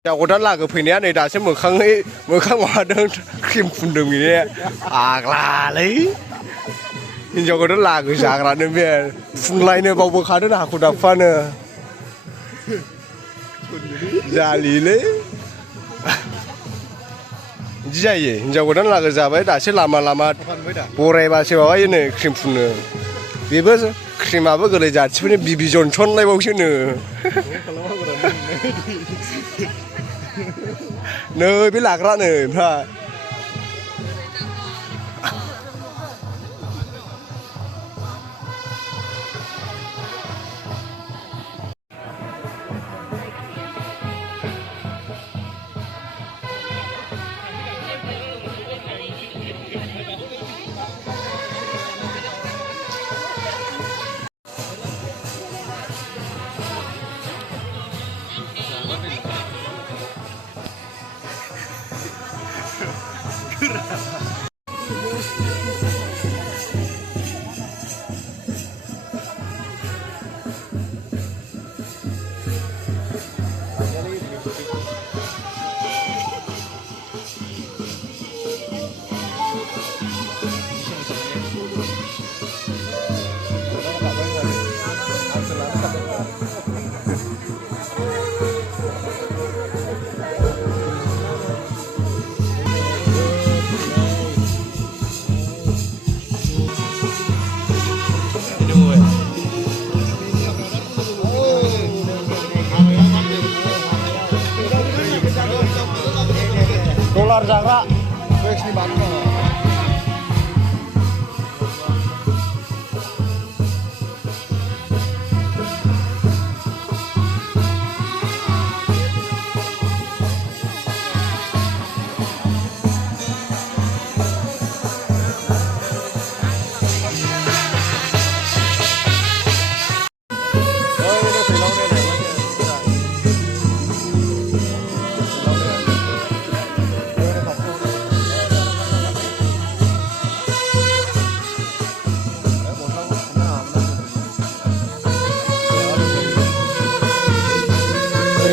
हिनजावखौ लागो फैनाया नै दासो मोखां माबादों क्रिम फुनदों बेने आग्लालै हिनजावखौथ' लागो जाग्रानो बे फुनलायनो बावबो खादों हाखु दाखुआनो जालिलै बिदि जायो हिनजाव गोदान लागो जाबाय दासो लामा बरायबासो माबायो नो क्रिम फुनो बेबो क्रिमाबो गोदै जाथिफोरनि बिबि जनसनलायबावसो नो नै बे लाग्रानो ओमफ्राय dolar jaga wes ni baru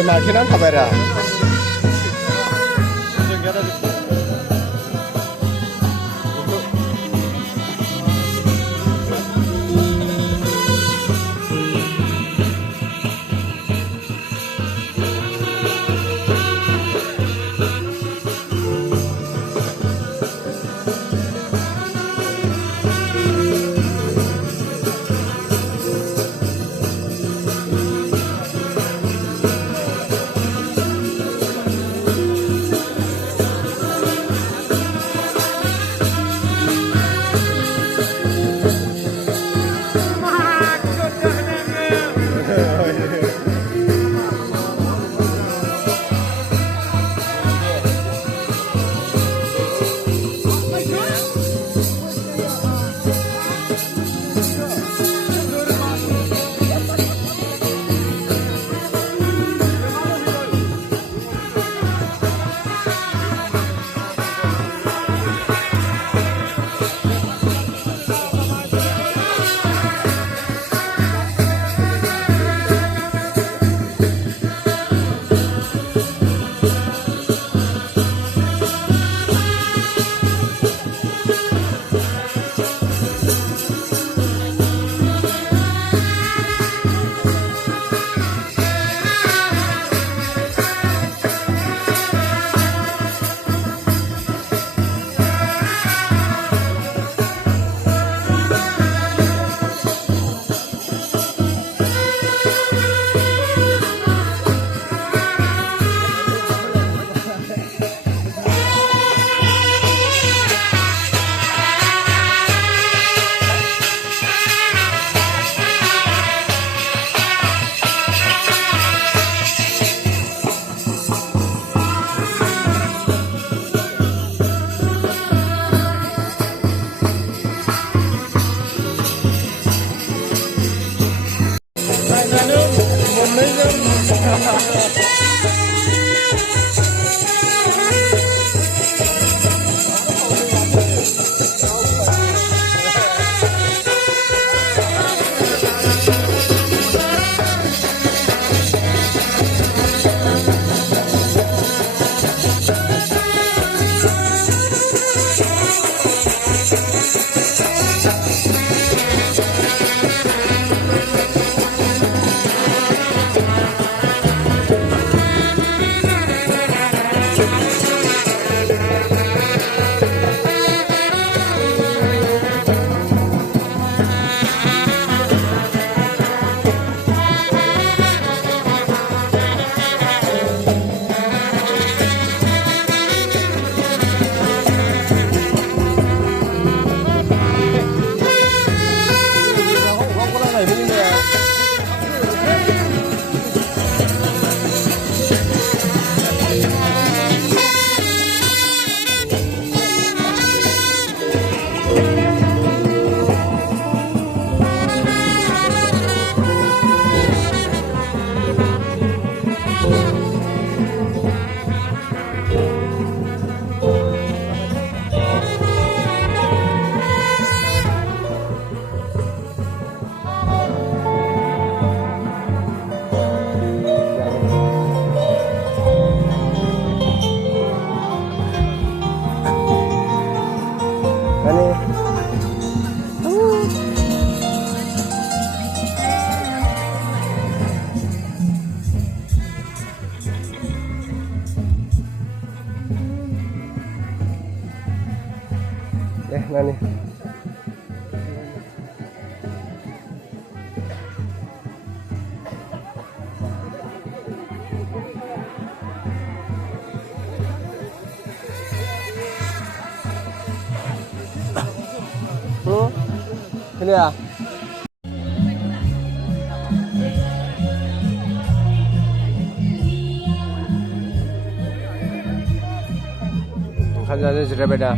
makinan kamera Nani. Ini ya. Kan jadi sudah beda.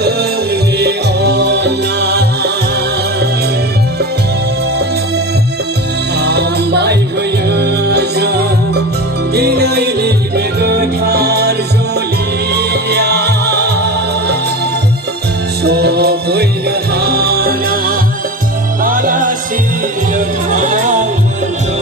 जोंनि अननाय हामबाय होयो जों दिनैनि बे गोथार जुलिया सफैनो हानाय आलासि नोंथांमोनखौ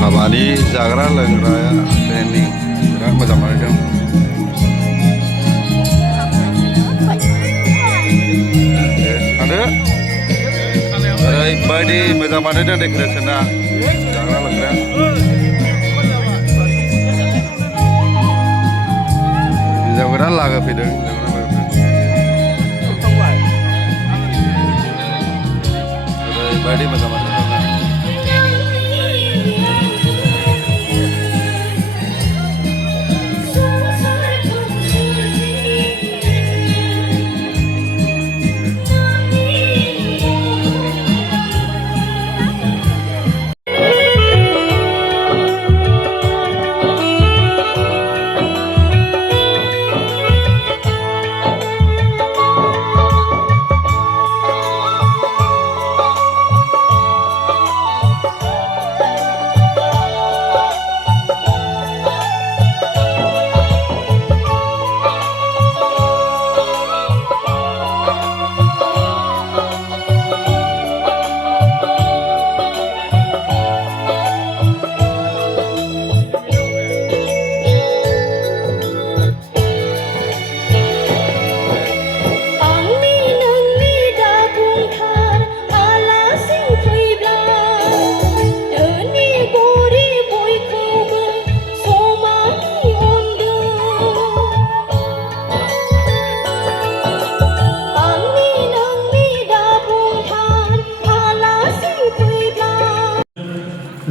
हाबानि जाग्रा लोंग्राया ट्रेनिं बिराद मोजां मोनदों। आरो ओरैबायदि मोजां बानायदों डेक'रेसना जाग्रा लोंग्राया। हिन्जाव गोदान लागा फैदों। ओरैबायदि मोजां बानायदों।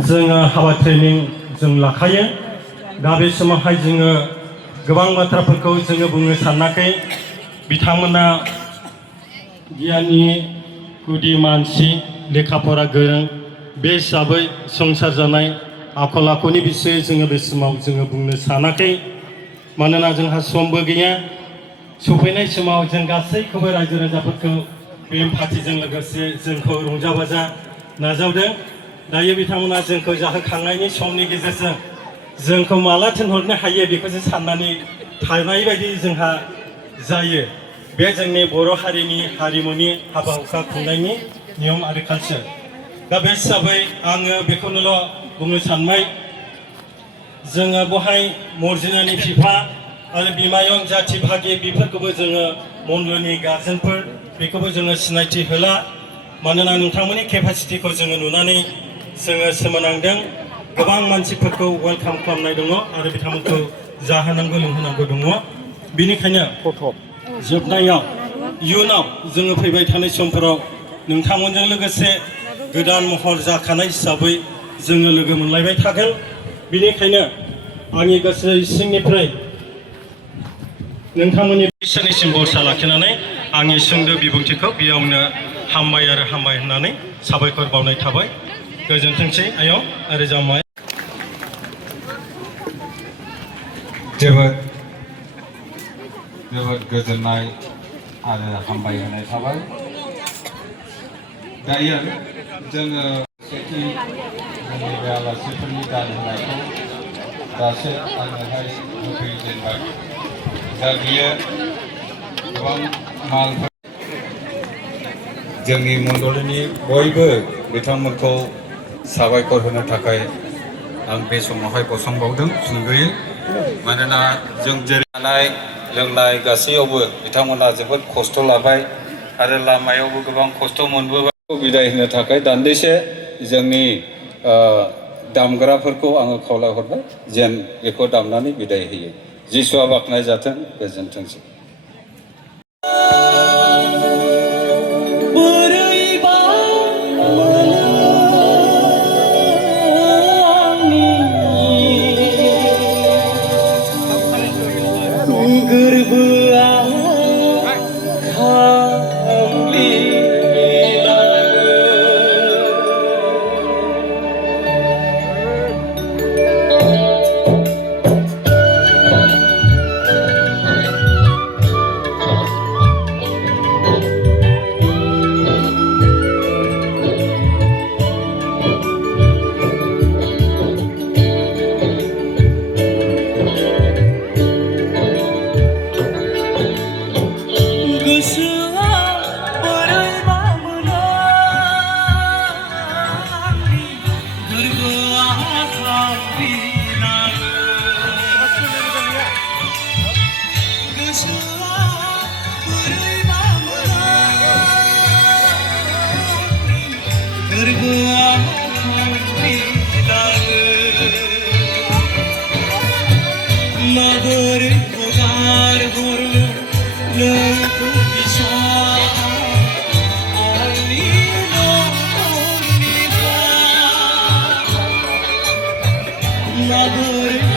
जोङो हाबा ट्रेनिं जों लाखायो। दा बे समावहाय जोङो गोबां बाथ्राफोरखौ जोङो बुंनो सानाखै। बिथांमोना गियानि गुदि मानसि, लेखा फरा गोरों, बे हिसाबै संसार जानाय आखल आखुनि बिसयै जोङो बे समाव जोङो बुंनो सानाखै। मानोना जोंहा समबो गैया। सफैनाय समाव जों गासैखौबो रायजो राजाफोरखौ बेम पार्टिजों लोगोसे जोंखौ रंजा बाजा नाजावदों। दायो बिथांमोना जोंखौ जाहोखांनायनि समनि गेजेरजों जोंखौ माला थिनहरनो हायो बेखौसो साननानै थानाय बायदि जोंहा जायो। बे जोंनि बर' हारिनि हारिमुनि हाबा हुखा खुंनायनि नियम आरो कालचार। दा बे हिसाबै आङो बेखौनोल' बुंनो सानबाय, जोङो बहाय मर्जिनानि बिफा आरो बिमायं जाथि भागि बेफोरखौबो जोङो मन्दलनि गार्जेनफोर बेखौबो जोङो सिनायथि होला। मानोना नोंथांमोननि केपासिटिखौ जोङो नुनानै जोङो सोमोनांदों। गोबां मानसिफोरखौ वेलकाम खालामनाय दङ आरो बिथांमोनखौ जाहोनांगौ लोंहोनांगौ दङ। बेनिखायनो जोबनायाव इयुनाव जोङो फैबाय थानाय समफोराव नोंथांमोनजों लोगोसे गोदान महर जाखानाय हिसाबै जोङो लोगो मोनलायबाय थागोन। बेनिखायनो आंनि गोसो सिंनिफ्राय नोंथांमोननि इसोरनिसिम भरसा लाखिनानै आंनि सुंद' बिबुंथिखौ बेयावनो हामबाय आरो हामबाय होननानै साबायखर बावनाय थाबाय। गोजोनथोंसै आयं आरो जामाय। जोबोद गोजोननाय आरो हामबाय होनाय थाबाय। दायो जोङो सेथि जोंनि बे आलासिफोरनि दान होनायखौ दासो आंनोहाय होफैजेनबाय। दा बियो गोबां मालफोर जोंनि मण्डलिनि बयबो बिथांमोनखौ साबायखर होनो थाखाय आं बे समावहाय गसंबावदों सुंद'यै। मानोना जों जेरै जानाय लोंनाय गासैयावबो बिथांमोना जोबोद खस्थ' लाबाय आरो लामायावबो गोबां खस्थ' मोनबोबाय। बिदाय होनो थाखाय दान्दिसे जोंनि दामग्राफोरखौ आङो खावलायहरबाय जेन बेखौ दामनानै बिदाय होयो। जिसुआ बाख्नाय जाथों। गोजोनथोंसै। Mother, God,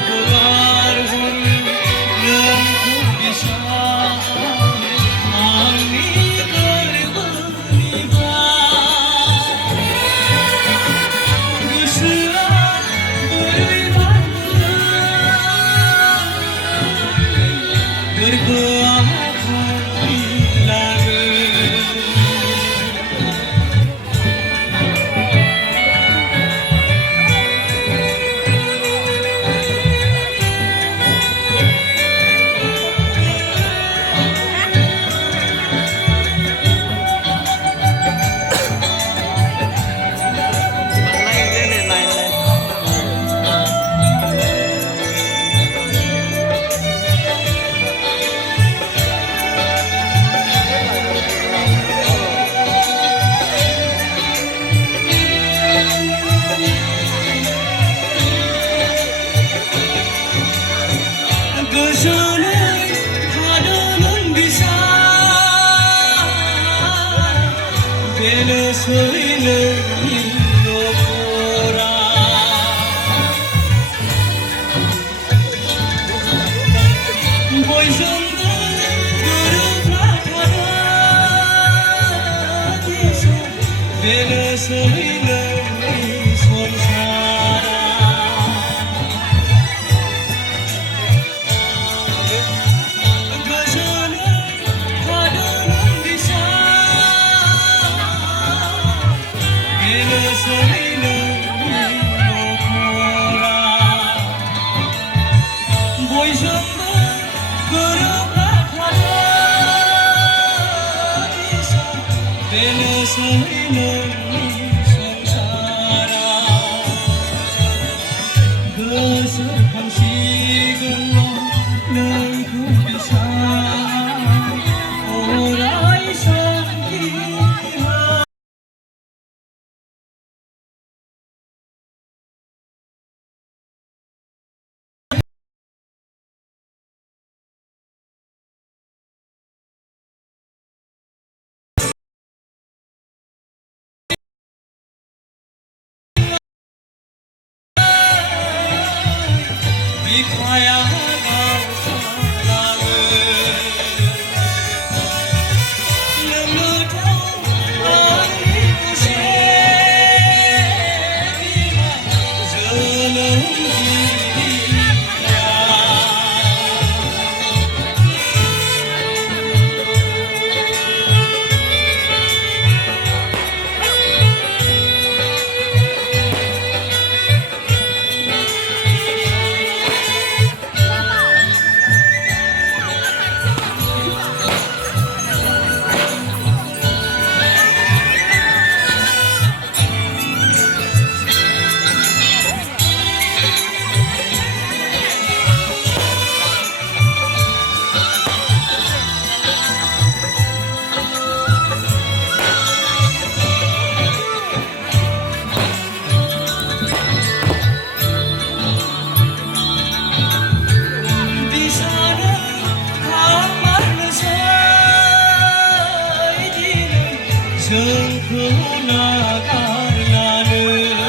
love,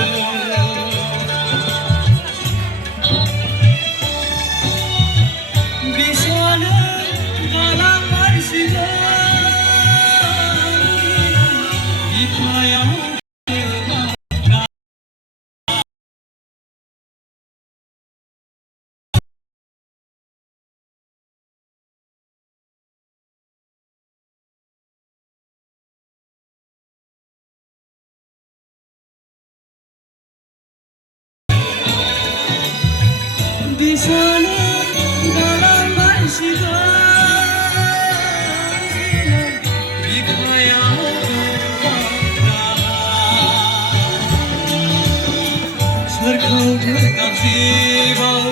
Sırkı गाबज्रिबाव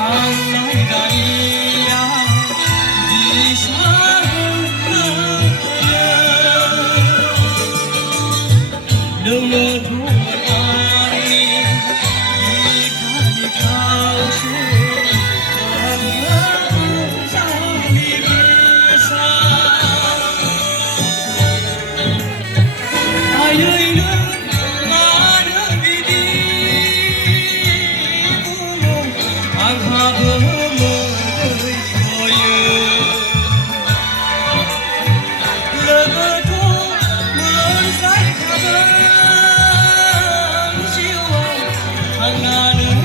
आंनाय दारिया दिसा नोंनो दुआनि बिखानि खावसे जानि बेसा आयैनो मानो बिदि बुङो आंहाबो मोनहैयो लोगोथ' मोनज्लायखागोन जिउआव थांनानै